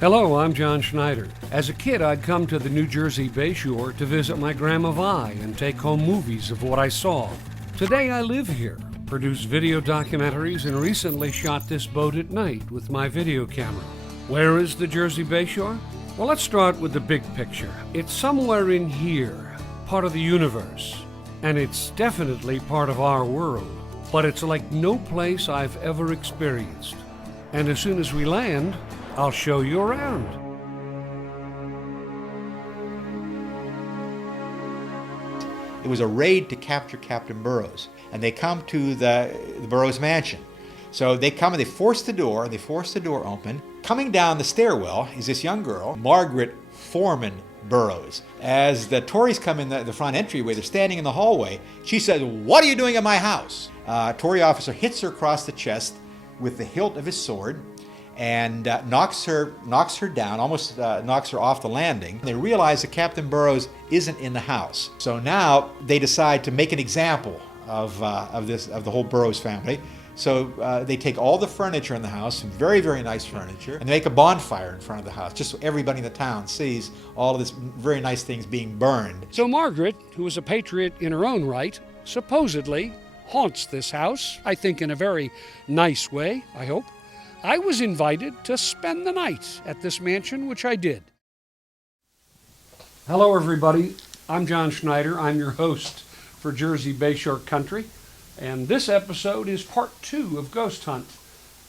Hello, I'm John Schneider. As a kid, I'd come to the New Jersey Bayshore to visit my Grandma Vi and take home movies of what I saw. Today I live here, produce video documentaries, and recently shot this boat at night with my video camera. Where is the Jersey Bayshore? Well, let's start with the big picture. It's somewhere in here, part of the universe, and it's definitely part of our world. But it's like no place I've ever experienced. And as soon as we land, I'll show you around. It was a raid to capture Captain Burrowes, and they come to the Burrowes Mansion. So they come and they force the door open. Coming down the stairwell is this young girl, Margaret Foreman Burrowes. As the Tories come in the front entryway, they're standing in the hallway. She says, "What are you doing in my house?" A Tory officer hits her across the chest with the hilt of his sword and knocks her down, almost knocks her off the landing. They realize that Captain Burrowes isn't in the house. So now they decide to make an example of the whole Burrowes family. So they take all the furniture in the house, some very, very nice furniture, and they make a bonfire in front of the house, just so everybody in the town sees all of this very nice things being burned. So Margaret, who is a patriot in her own right, supposedly haunts this house, I think in a very nice way, I hope. I was invited to spend the night at this mansion, which I did. Hello, everybody. I'm John Schneider. I'm your host for Jersey Bayshore Country. And this episode is part 2 of Ghost Hunt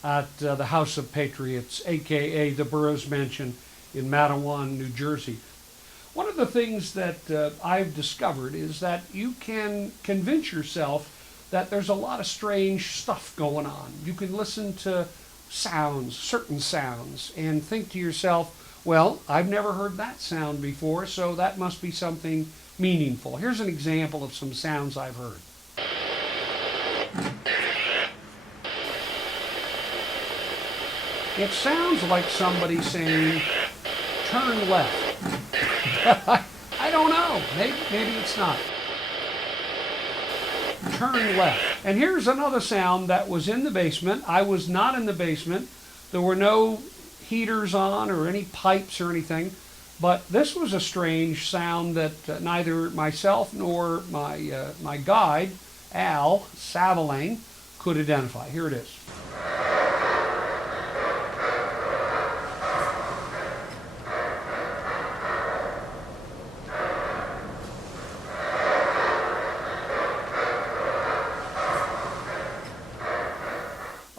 at the House of Patriots, a.k.a. the Burrowes Mansion in Matawan, New Jersey. One of the things that I've discovered is that you can convince yourself that there's a lot of strange stuff going on. You can listen to sounds, certain sounds, and think to yourself, well, I've never heard that sound before, so that must be something meaningful. Here's an example of some sounds I've heard. It sounds like somebody saying, "Turn left." I don't know. Maybe it's not. Turn left. And here's another sound that was in the basement. I was not in the basement. There were no heaters on or any pipes or anything. But this was a strange sound that neither myself nor my guide, Al Savaline, could identify. Here it is.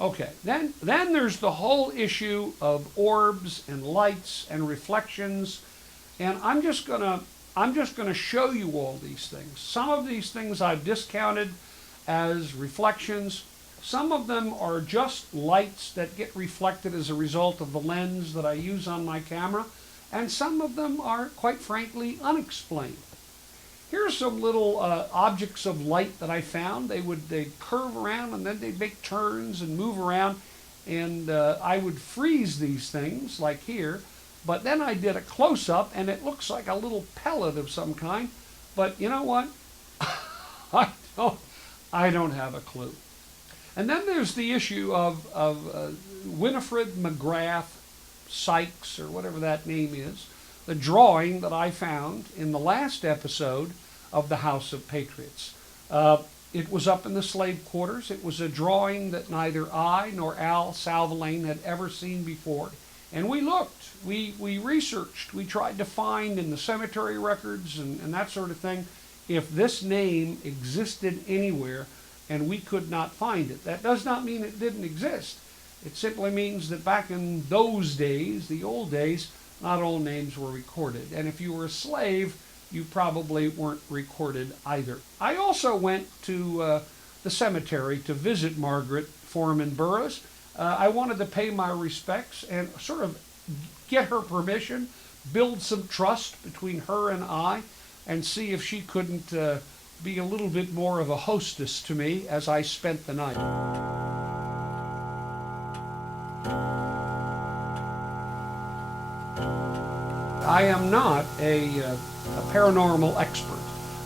Okay, then there's the whole issue of orbs and lights and reflections, and I'm just gonna show you all these things. Some of these things I've discounted as reflections. Some of them are just lights that get reflected as a result of the lens that I use on my camera, and some of them are, quite frankly, unexplained. Here's some little objects of light that I found. They'd curve around and then they'd make turns and move around, and I would freeze these things like here, but then I did a close-up and it looks like a little pellet of some kind, but you know what? I don't have a clue. And then there's the issue of Winifred McGrath Sykes, or whatever that name is, the drawing that I found in the last episode of the House of Patriots. It was up in the slave quarters. It was a drawing that neither I nor Al Savaline had ever seen before. And we looked, we researched, we tried to find in the cemetery records and that sort of thing if this name existed anywhere, and we could not find it. That does not mean it didn't exist. It simply means that back in those days, the old days, not all names were recorded. And if you were a slave, you probably weren't recorded either. I also went to the cemetery to visit Margaret Foreman Burrowes. I wanted to pay my respects and sort of get her permission, build some trust between her and I, and see if she couldn't be a little bit more of a hostess to me as I spent the night. I am not a paranormal expert,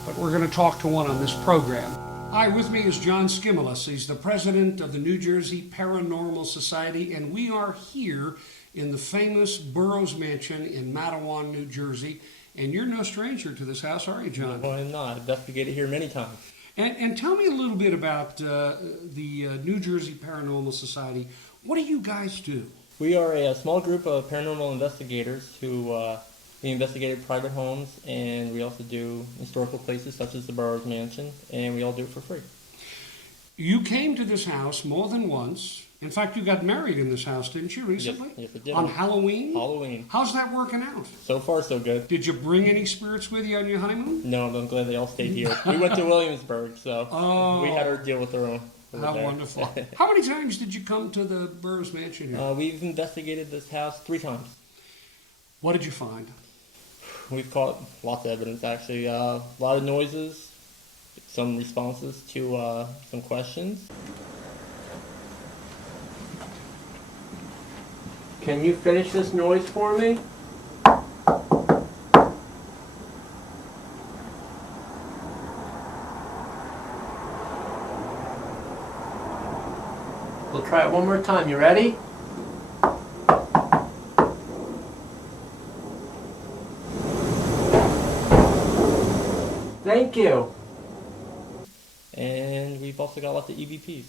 but we're going to talk to one on this program. Hi, with me is John Skimmelis. He's the president of the New Jersey Paranormal Society, and we are here in the famous Burrowes Mansion in Matawan, New Jersey. And you're no stranger to this house, are you, John? No, I'm not. I've investigated here many times. And tell me a little bit about the New Jersey Paranormal Society. What do you guys do? We are a small group of paranormal investigators who we investigated private homes, and we also do historical places such as the Burrowes Mansion, and we all do it for free. You came to this house more than once. In fact, you got married in this house, didn't you, recently? Yes, I did. On Halloween? Halloween. How's that working out? So far, so good. Did you bring any spirits with you on your honeymoon? No, I'm glad they all stayed here. We went to Williamsburg, so we had our deal with their own. How wonderful. How many times did you come to the Burrowes Mansion here? We've investigated this house 3 times. What did you find? We've caught lots of evidence, actually. A lot of noises, some responses to some questions. Can you finish this noise for me? We'll try it one more time. You ready? Thank you. And we've also got lots of EVPs.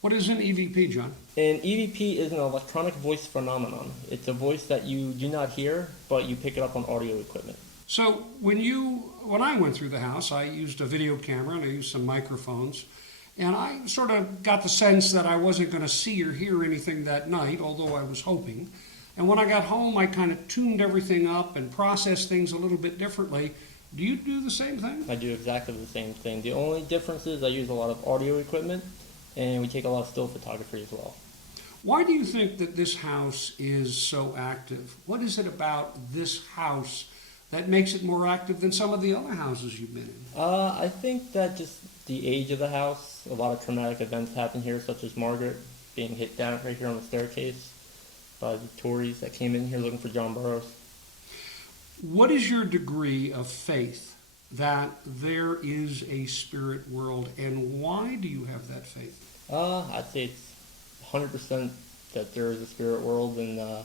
What is an EVP, John? An EVP is an electronic voice phenomenon. It's a voice that you do not hear, but you pick it up on audio equipment. So when I went through the house, I used a video camera and I used some microphones, and I sort of got the sense that I wasn't going to see or hear anything that night, although I was hoping. And when I got home, I kind of tuned everything up and processed things a little bit differently. Do you do the same thing? I do exactly the same thing. The only difference is I use a lot of audio equipment, and we take a lot of still photography as well. Why do you think that this house is so active? What is it about this house that makes it more active than some of the other houses you've been in? I think that just the age of the house, a lot of traumatic events happen here, such as Margaret being hit down right here on the staircase by the Tories that came in here looking for John Burroughs. What is your degree of faith that there is a spirit world, and why do you have that faith? I'd say it's 100% that there is a spirit world, and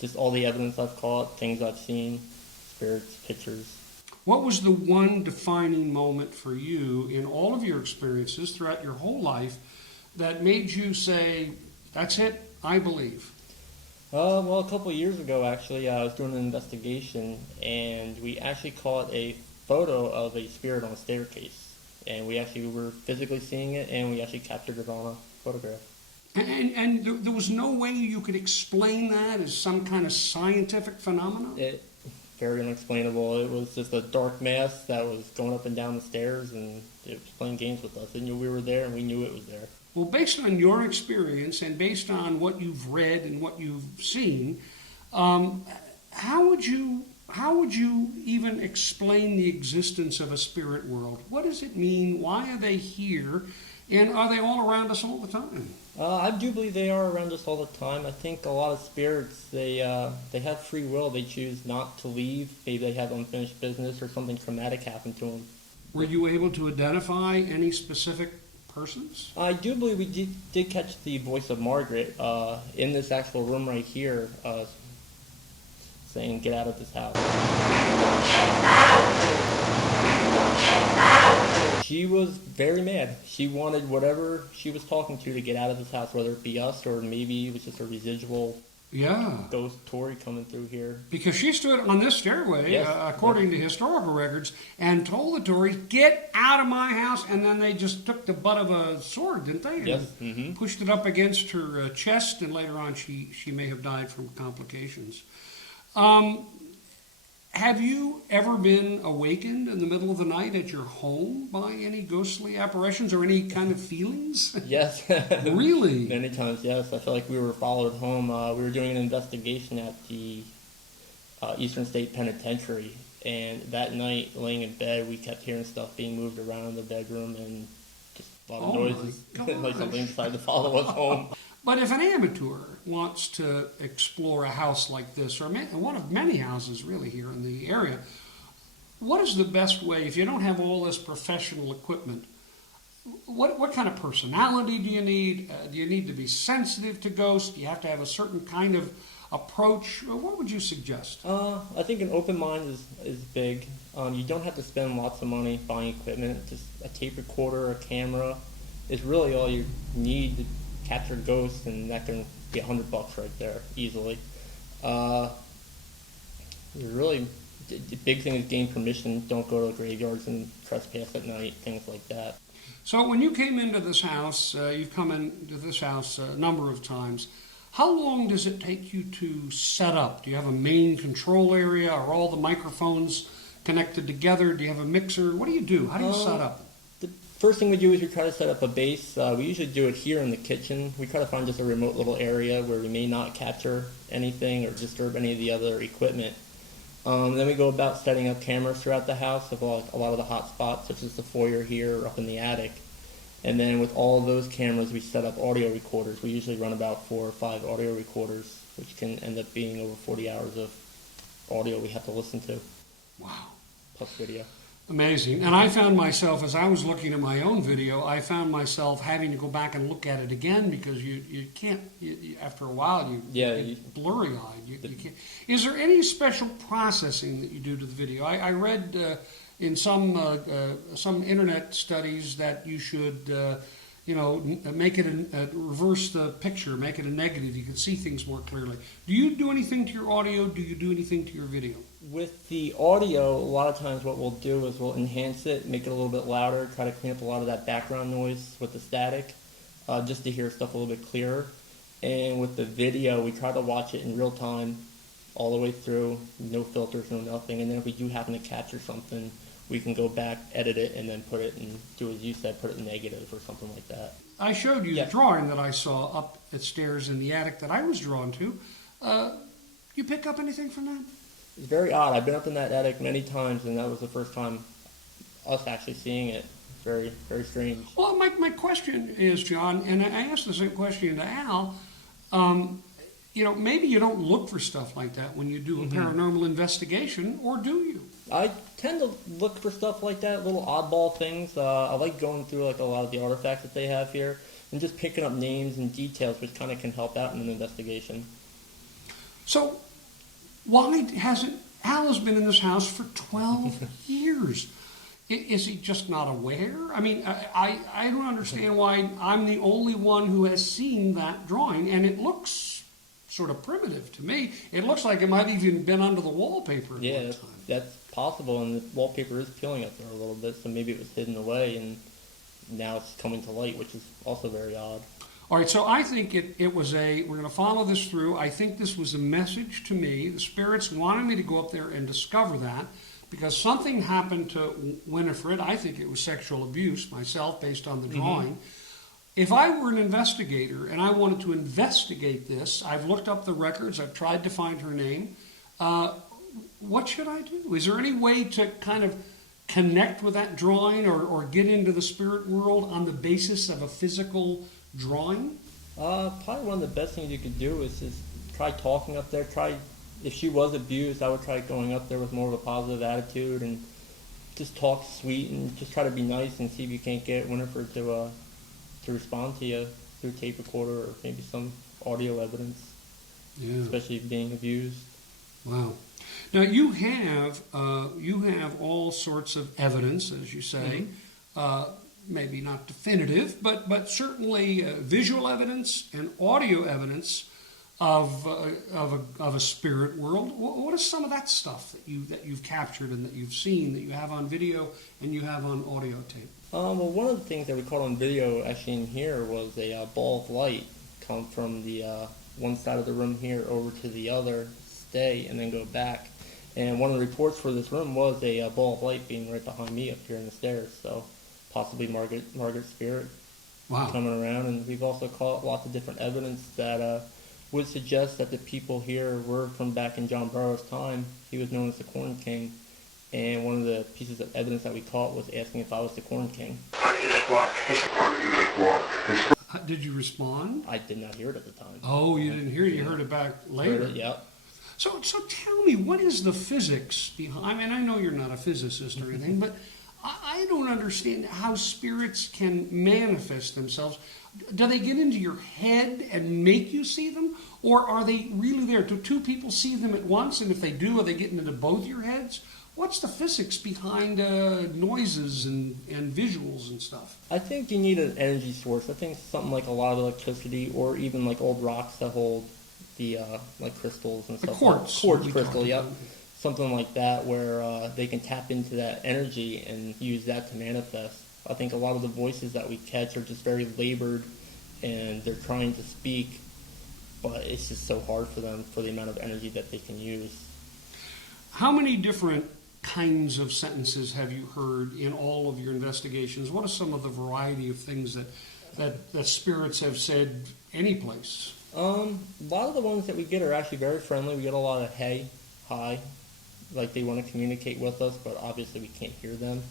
just all the evidence I've caught, things I've seen, spirits, pictures. What was the one defining moment for you in all of your experiences throughout your whole life that made you say, that's it, I believe? Well, a couple of years ago, actually, I was doing an investigation, and we actually caught a photo of a spirit on a staircase. And we actually were physically seeing it, and we actually captured it on a photograph. And there was no way you could explain that as some kind of scientific phenomenon? Very unexplainable. It was just a dark mass that was going up and down the stairs, and it was playing games with us. It knew we were there, and we knew it was there. Well, based on your experience and based on what you've read and what you've seen, how would you even explain the existence of a spirit world? What does it mean? Why are they here? And are they all around us all the time? I do believe they are around us all the time. I think a lot of spirits, they have free will. They choose not to leave. Maybe they have unfinished business or something traumatic happened to them. Were you able to identify any specific persons? I do believe we did catch the voice of Margaret in this actual room right here, saying, "Get out of this house." She was very mad. She wanted whatever she was talking to get out of this house, whether it be us or maybe it was just a residual ghost Tory coming through here. Because she stood on this stairway, yes. According to historical records, and told the Tories, "Get out of my house," and then they just took the butt of a sword, didn't they? Yes. And pushed it up against her chest, and later on she may have died from complications. Have you ever been awakened in the middle of the night at your home by any ghostly apparitions or any kind of feelings? Yes. Really? Many times, yes. I felt like we were followed home. We were doing an investigation at the Eastern State Penitentiary, and that night, laying in bed, we kept hearing stuff being moved around in the bedroom and just a lot of noises, like something decided to follow us home. But if an amateur wants to explore a house like this, or one of many houses really here in the area, what is the best way, if you don't have all this professional equipment, what kind of personality do you need? Do you need to be sensitive to ghosts? Do you have to have a certain kind of approach? What would you suggest? I think an open mind is big. You don't have to spend lots of money buying equipment. Just a tape recorder, a camera is really all you need to capture ghosts, and that can be $100 right there easily. Really, the big thing is gain permission. Don't go to graveyards and trespass at night, things like that. So when you came into this house, you've come into this house a number of times. How long does it take you to set up? Do you have a main control area? Are all the microphones connected together? Do you have a mixer? What do you do? How do you set up? The first thing we do is we try to set up a base. We usually do it here in the kitchen. We try to find just a remote little area where we may not capture anything or disturb any of the other equipment. Then we go about setting up cameras throughout the house of a lot of the hot spots, such as the foyer here or up in the attic. And then with all of those cameras, we set up audio recorders. We usually run about 4 or 5 audio recorders, which can end up being over 40 hours of audio we have to listen to. Wow. Plus video. Amazing. And I found myself, as I was looking at my own video, I found myself having to go back and look at it again because you can't, after a while, get blurry-eyed. You can't. Is there any special processing that you do to the video? I read in some internet studies that you should, make it reverse the picture, make it a negative. You can see things more clearly. Do you do anything to your audio? Do you do anything to your video? With the audio, a lot of times what we'll do is we'll enhance it, make it a little bit louder, try to clean up a lot of that background noise with the static, just to hear stuff a little bit clearer. And with the video, we try to watch it in real time, all the way through, no filters, no nothing. And then if we do happen to capture something, we can go back, edit it, and then put it in, do as you said, put it in negative or something like that. I showed you the drawing that I saw up at stairs in the attic that I was drawn to. You pick up anything from that? It's very odd. I've been up in that attic many times, and that was the first time us actually seeing it. It's very, very strange. Well, my question is, John, and I asked the same question to Al, maybe you don't look for stuff like that when you do a paranormal investigation, or do you? I tend to look for stuff like that, little oddball things. I like going through a lot of the artifacts that they have here and just picking up names and details, which kind of can help out in an investigation. So, why hasn't Al has been in this house for 12 years? Is he just not aware? I mean, I don't understand why I'm the only one who has seen that drawing, and it looks sort of primitive to me. It looks like it might have even been under the wallpaper at one time. That's possible, and the wallpaper is peeling up there a little bit, so maybe it was hidden away, and now it's coming to light, which is also very odd. All right, so I think it was we're going to follow this through. I think this was a message to me. The spirits wanted me to go up there and discover that because something happened to Winifred. I think it was sexual abuse myself based on the drawing. If I were an investigator and I wanted to investigate this, I've looked up the records, I've tried to find her name. What should I do? Is there any way to kind of connect with that drawing or get into the spirit world on the basis of a physical drawing? Probably one of the best things you could do is try talking up there. If she was abused, I would try going up there with more of a positive attitude and just talk sweet and just try to be nice and see if you can't get Winifred to respond to you through tape recorder or maybe some audio evidence, especially being abused. Wow. Now you have all sorts of evidence, as you say. Maybe not definitive, but certainly visual evidence and audio evidence of a spirit world. What is some of that stuff that you've captured and that you've seen that you have on video and you have on audio tape? Well, one of the things that we caught on video actually in here was a ball of light come from the one side of the room here over to the other, stay, and then go back. And one of the reports for this room was a ball of light being right behind me up here in the stairs. So possibly Margaret's spirit coming around. And we've also caught lots of different evidence that would suggest that the people here were from back in John Burrowes' time. He was known as the Corn King. And one of the pieces of evidence that we caught was asking if I was the Corn King. Did you respond? I did not hear it at the time. Oh, you didn't hear it? You heard it back later? Heard it, yep. So tell me, what is the physics behind... I mean, I know you're not a physicist or anything, but I don't understand how spirits can manifest themselves. Do they get into your head and make you see them? Or are they really there? Do two people see them at once? And if they do, are they getting into both your heads? What's the physics behind noises and visuals and stuff? I think you need an energy source. I think something like a lot of electricity, or even like old rocks that hold the like crystals and stuff. Quartz Crystal, yep. Something like that, where they can tap into that energy and use that to manifest. I think a lot of the voices that we catch are just very labored, and they're trying to speak, but it's just so hard for them for the amount of energy that they can use. How many different kinds of sentences have you heard in all of your investigations? What are some of the variety of things that spirits have said any place? A lot of the ones that we get are actually very friendly. We get a lot of hey, hi, like they want to communicate with us, but obviously we can't hear them.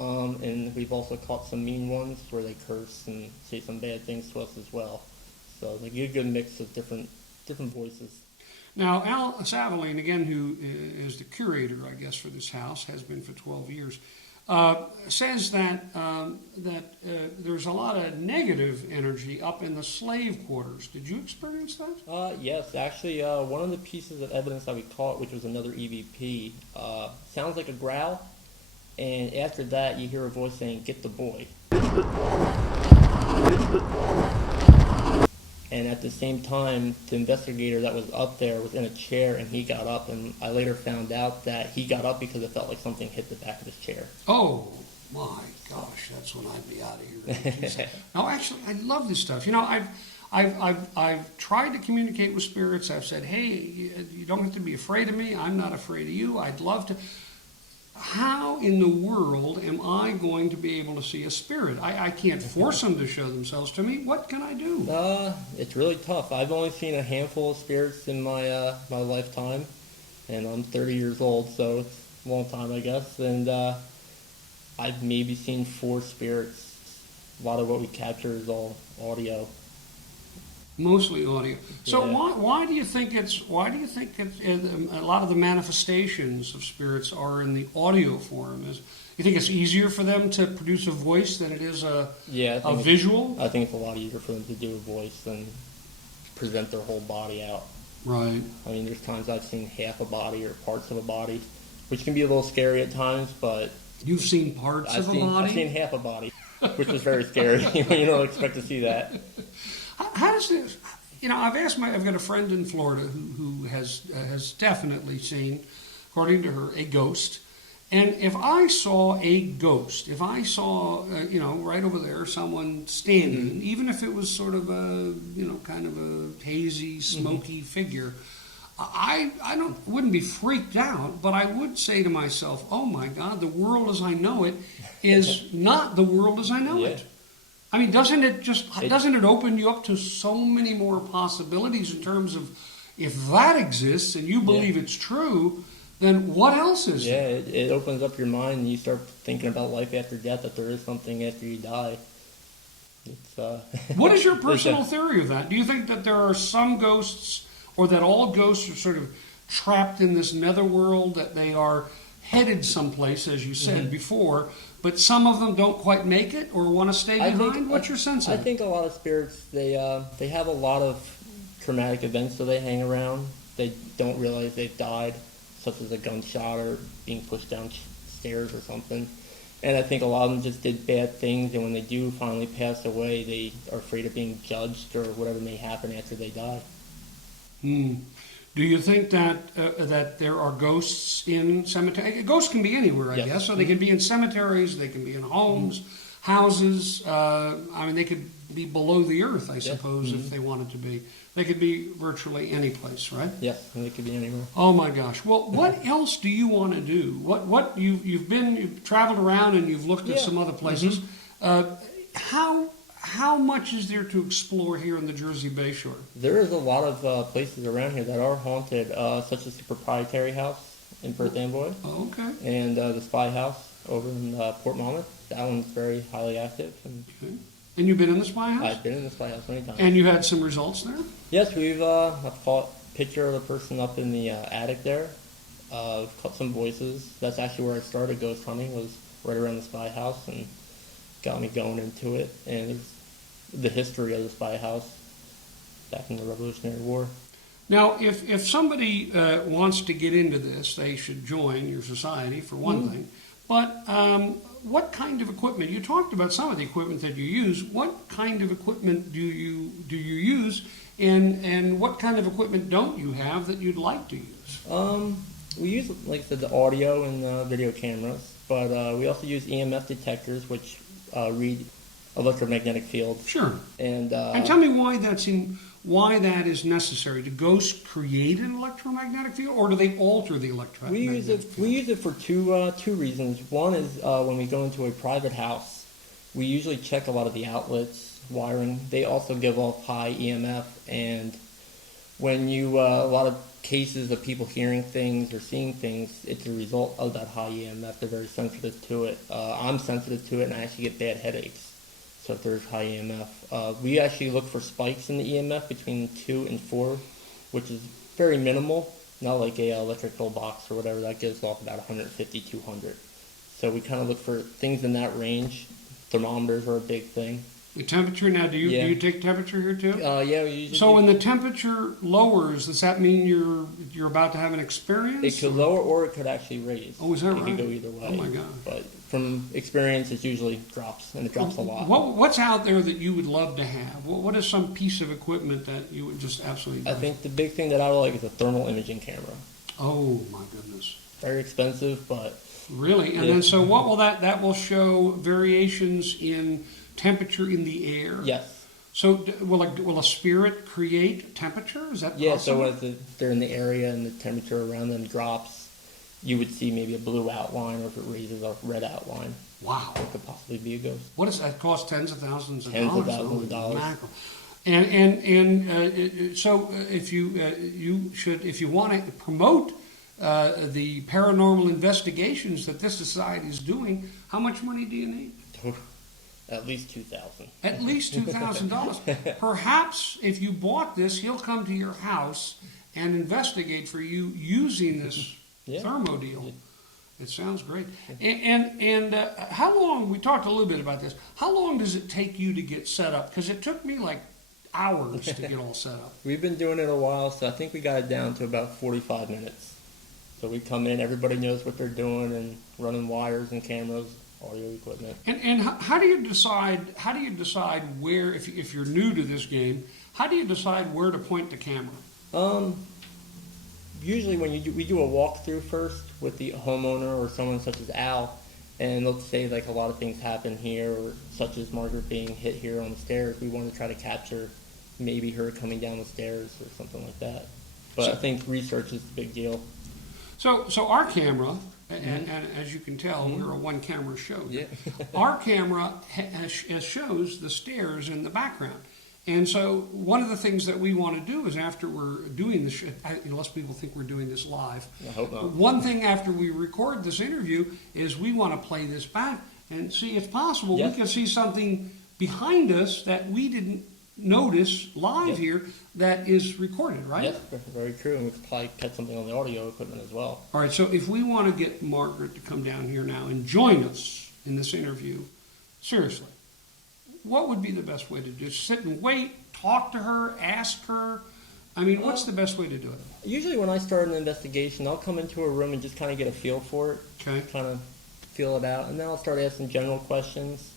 And we've also caught some mean ones where they curse and say some bad things to us as well. So they get a good mix of different voices. Now, Al Savaline, again, who is the curator, I guess, for this house, has been for 12 years, says that there's a lot of negative energy up in the slave quarters. Did you experience that? Yes, actually, one of the pieces of evidence that we caught, which was another EVP, sounds like a growl, and after that, you hear a voice saying, "Get the boy." And at the same time, the investigator that was up there was in a chair, and he got up, and I later found out that he got up because it felt like something hit the back of his chair. Oh, my gosh, that's when I'd be out of here. No, actually, I love this stuff. You know, I've tried to communicate with spirits. I've said, hey, you don't have to be afraid of me. I'm not afraid of you. I'd love to. How in the world am I going to be able to see a spirit? I can't force them to show themselves to me. What can I do? It's really tough. I've only seen a handful of spirits in my my lifetime, and I'm 30 years old, so it's a long time, I guess. And I've maybe seen 4 spirits. A lot of what we capture is all audio. Mostly audio. So Yeah. why do you think it's a lot of the manifestations of spirits are in the audio form? You think it's easier for them to produce a voice than it is a visual? I think it's a lot easier for them to do a voice than present their whole body out. Right. I mean, there's times I've seen half a body or parts of a body, which can be a little scary at times, but You've seen parts of a body? I've seen half a body, which was very scary. You don't expect to see that. How does this? You know, I've got a friend in Florida who has definitely seen, according to her, a ghost. And if I saw a ghost, if I saw, right over there, someone standing, even if it was sort of a, kind of a hazy, smoky figure, I wouldn't be freaked out, but I would say to myself, oh my God, the world as I know it is not the world as I know it. I mean, doesn't it open you up to so many more possibilities in terms of if that exists and you believe it's true, then what else is there? Yeah, it opens up your mind and you start thinking about life after death, that there is something after you die. What is your personal theory of that? Do you think that there are some ghosts, or that all ghosts are sort of trapped in this netherworld, that they are headed someplace, as you said before, but some of them don't quite make it or want to stay behind? What's your sense of it? I think a lot of spirits, they have a lot of traumatic events that they hang around. They don't realize they've died, such as a gunshot or being pushed down stairs or something. And I think a lot of them just did bad things, and when they do finally pass away, they are afraid of being judged or whatever may happen after they die. Do you think that there are ghosts in cemeteries? Ghosts can be anywhere, I guess. So they can be in cemeteries, they can be in homes, houses. They could be below the earth, I suppose, if they wanted to be. They could be virtually any place, right? Yes, they could be anywhere. Oh my gosh! Well, what else do you want to do? What you've traveled around and you've looked at some other places. How much is there to explore here in the Jersey Bay Shore? There is a lot of places around here that are haunted, such as the Proprietary House in Perth Amboy. Oh, okay. And the Spy House over in Port Monmouth. That one's very highly active. And you've been in the Spy House? I've been in the Spy House many times. And you had some results there? Yes, I've caught a picture of a person up in the attic there. I've caught some voices. That's actually where I started ghost hunting, was right around the Spy House, and got me going into it. And the history of the spy house back in the Revolutionary War. Now, if somebody wants to get into this, they should join your society for one thing. But what kind of equipment? You talked about some of the equipment that you use. What kind of equipment do you use, and what kind of equipment don't you have that you'd like to use? We use, like I said, the audio and video cameras, but we also use EMF detectors, which read electromagnetic fields. Sure. And tell me why that is necessary. Do ghosts create an electromagnetic field, or do they alter the electromagnetic field? We use it for two reasons. One is when we go into a private house, we usually check a lot of the outlets, wiring. They also give off high EMF, and when you a lot of cases of people hearing things or seeing things, it's a result of that high EMF. They're very sensitive to it. I'm sensitive to it, and I actually get bad headaches. So if there's high EMF, we actually look for spikes in the EMF between 2 and 4, which is very minimal. Not like a electrical box or whatever that gives off about 150, 200. So we kind of look for things in that range. Thermometers are a big thing. The temperature now, do you take temperature here too? Yeah, we usually. So when the temperature lowers, does that mean you're about to have an experience? It could lower or it could actually raise. Oh, is that right? It could go either way. Oh my God! But from experience, it usually drops, and it drops a lot. What's out there that you would love to have? What is some piece of equipment that you would just absolutely? I think the big thing that I would like is a thermal imaging camera. Oh my goodness! Very expensive, but really. And then, so what will that will show variations in temperature in the air? Yes. So will a spirit create temperature? Is that Yeah, possible? so if they're in the area and the temperature around them drops, you would see maybe a blue outline, or if it raises a red outline. Wow. It could possibly be a ghost. What does that cost? Tens of thousands of Tens dollars? of thousands of dollars. Mackerel. And so if you want to promote the paranormal investigations that this society is doing, how much money do you need? At least $2,000. At least $2,000. Perhaps if you bought this, he'll come to your house and investigate for you using this thermo deal. Yeah. It sounds great. And how long? We talked a little bit about this. How long does it take you to get set up? Because it took me like hours to get all set up. We've been doing it a while, so I think we got it down to about 45 minutes. So we come in, everybody knows what they're doing, and running wires and cameras. Audio equipment. And how do you decide where, if you're new to this game, how do you decide where to point the camera? Usually when we do a walkthrough first with the homeowner or someone such as Al, and let's say like a lot of things happen here, or such as Margaret being hit here on the stairs, we want to try to capture maybe her coming down the stairs or something like that. But I think research is a big deal. So our camera, and as you can tell, we're a one-camera show. Yeah. Our camera shows the stairs in the background. And so one of the things that we want to do is, after we're doing this, unless people think we're doing this live, I hope not. One thing after we record this interview is we want to play this back and see if possible we can see something behind us that we didn't notice live here that is recorded, right? Yes, very true. And we could probably catch something on the audio equipment as well. All right, so if we want to get Margaret to come down here now and join us in this interview, seriously, what would be the best way to do it? Sit and wait, talk to her, ask her? I mean, what's the best way to do it? Usually when I start an investigation, I'll come into a room and just kind of get a feel for it, Okay. kind of feel it out, and then I'll start asking general questions,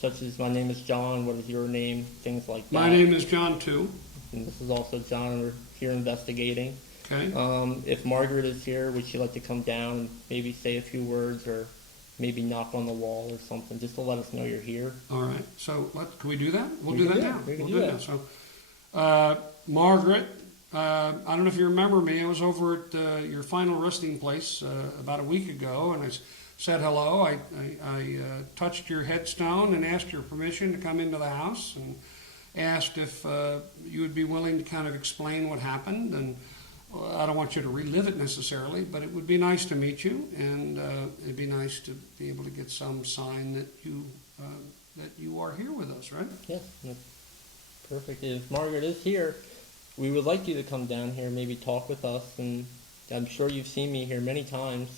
such as, my name is John, what is your name, things like that. My name is John, too. And this is also John, and we're here investigating. Okay. If Margaret is here, would she like to come down and maybe say a few words, or maybe knock on the wall or something, just to let us know you're here? All right. So can we do that? We'll We do can that do now. it. We can We'll do do that. that. So, Margaret, I don't know if you remember me. I was over at your final resting place about a week ago, and I said hello. I touched your headstone and asked your permission to come into the house, and asked if you would be willing to kind of explain what happened. And I don't want you to relive it necessarily, but it would be nice to meet you, and it'd be nice to be able to get some sign that you are here with us, right? Yes, that's perfect. If Margaret is here, we would like you to come down here, maybe talk with us, and I'm sure you've seen me here many times.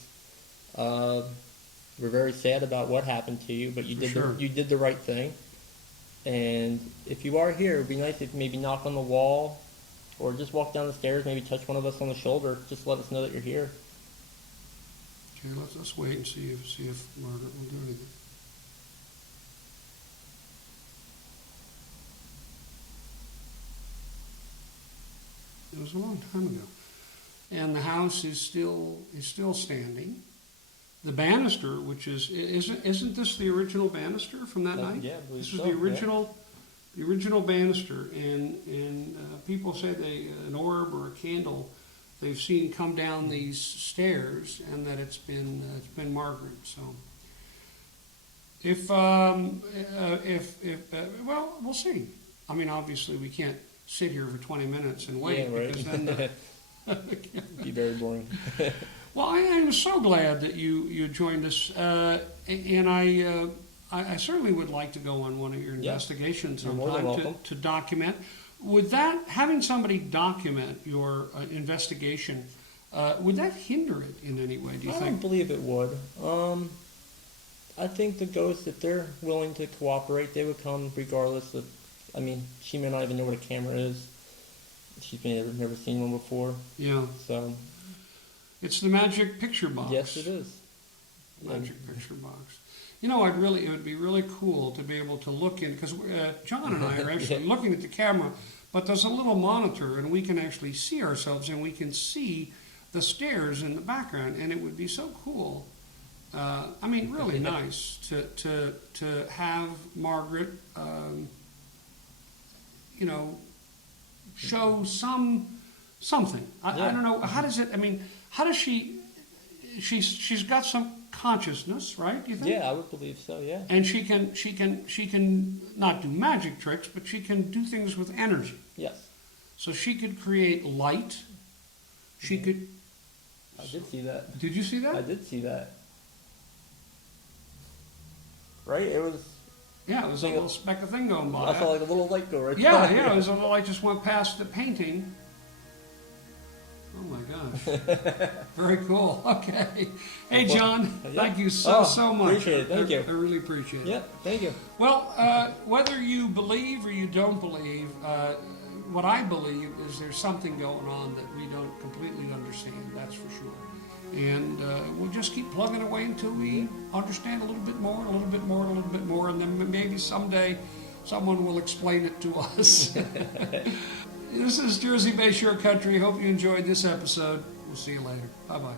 We're very sad about what happened to you, but you did the right thing. And if you are here, it would be nice if you maybe knock on the wall or just walk down the stairs, maybe touch one of us on the shoulder. Just let us know that you're here. Okay, let's wait and see if Margaret will do anything. It was a long time ago, and the house is still standing. The banister, which isn't this the original banister from that night? Yeah, I believe This was so, the original banister, and people say an orb or a candle they've seen come down these stairs, and that it's been Margaret. So well, we'll see. I mean, obviously we can't sit here for 20 minutes and wait. Yeah, right. Because then It'd be very boring. well, I am so glad that you joined us, and I certainly would like to go on one of your investigations You're more than sometime welcome. to document. Would that, having somebody document your investigation, would that hinder it in any way, do you I think? don't believe it would. I think the ghosts, if they're willing to cooperate, they would come regardless of. I mean, she may not even know what a camera is. She's never seen one before. Yeah. So. It's the magic picture box. Yes, it is. Magic picture box. You know, it would be really cool to be able to look in, because John and I are actually looking at the camera, but there's a little monitor, and we can actually see ourselves, and we can see the stairs in the background, and it would be so cool. I mean, really nice to have Margaret, show something. I don't know, how does it, I mean, how does she's got some consciousness, right, do you think? Yeah, I would believe so, yeah. And she can not do magic tricks, but she can do things with energy. Yes. So she could create light. She could. I did see that. Did you see that? I did see that. Right? It was. Yeah, it was a little speck of thing going by. I saw like a little light go right Yeah, there. yeah, it was a little light just went past the painting. Oh my gosh. Very cool. Okay. Hey, John, thank you so much. Appreciate it. Thank you. I really appreciate it. Yeah, thank you. Well, whether you believe or you don't believe, what I believe is there's something going on that we don't completely understand, that's for sure. And we'll just keep plugging away until we understand a little bit more, a little bit more, a little bit more, and then maybe someday someone will explain it to us. This is Jersey Bay Shore Country. Hope you enjoyed this episode. We'll see you later. Bye-bye.